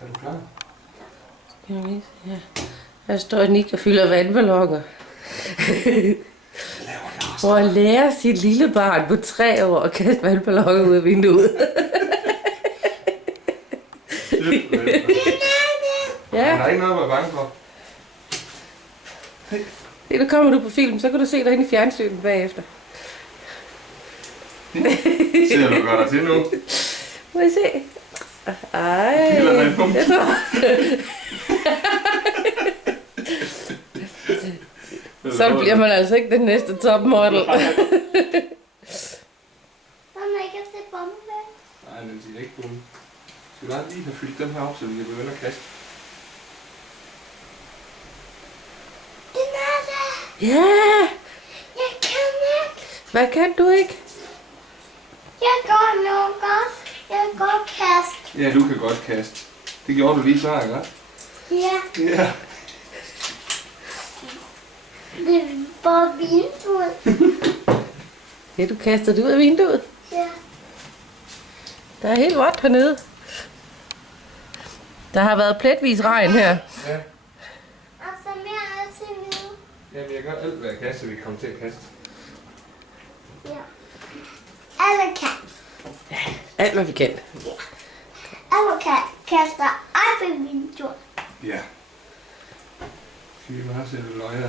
Er du klar? Skal jeg lige se her. Der står Nick og fylder vandballoner. For at lære sit lille barn på 3 år at kaste vandballoner ud af vinduet. Ja. Ja, Der er ikke noget at være bange for. det nu kommer du på film, så kan du se dig ind i fjernsynet bagefter. Ser du godt dig til nu? Må I se? Ej, Kilder med en pump. jeg tror. Så bliver man altså ikke den næste topmodel. Mamma, jeg kan se bombe. Nej, den siger ikke kun. Skal du bare lige have fyldt dem her op, så vi kan begynde at kaste? Den er der. Ja, Jeg kan ikke. hvad kan du ikke? Jeg går nu godt. Jeg går kast. Ja, du kan godt kaste. Det gjorde du lige før, ikke? Ja, Ja. det er bare vinduet. Ja, du kaster det ud af vinduet. Ja. Der er helt vådt hernede. Der har været pletvis regn her. Ja. Og så mere altid vide. Jamen, jeg gør alt, hvad jeg kan, så vi kommer til at kaste. Ja. Alle kan. Alt hvad vi kan. Alle kan kaster op i vinduet. Ja. Skal vi bare sætte løjer her?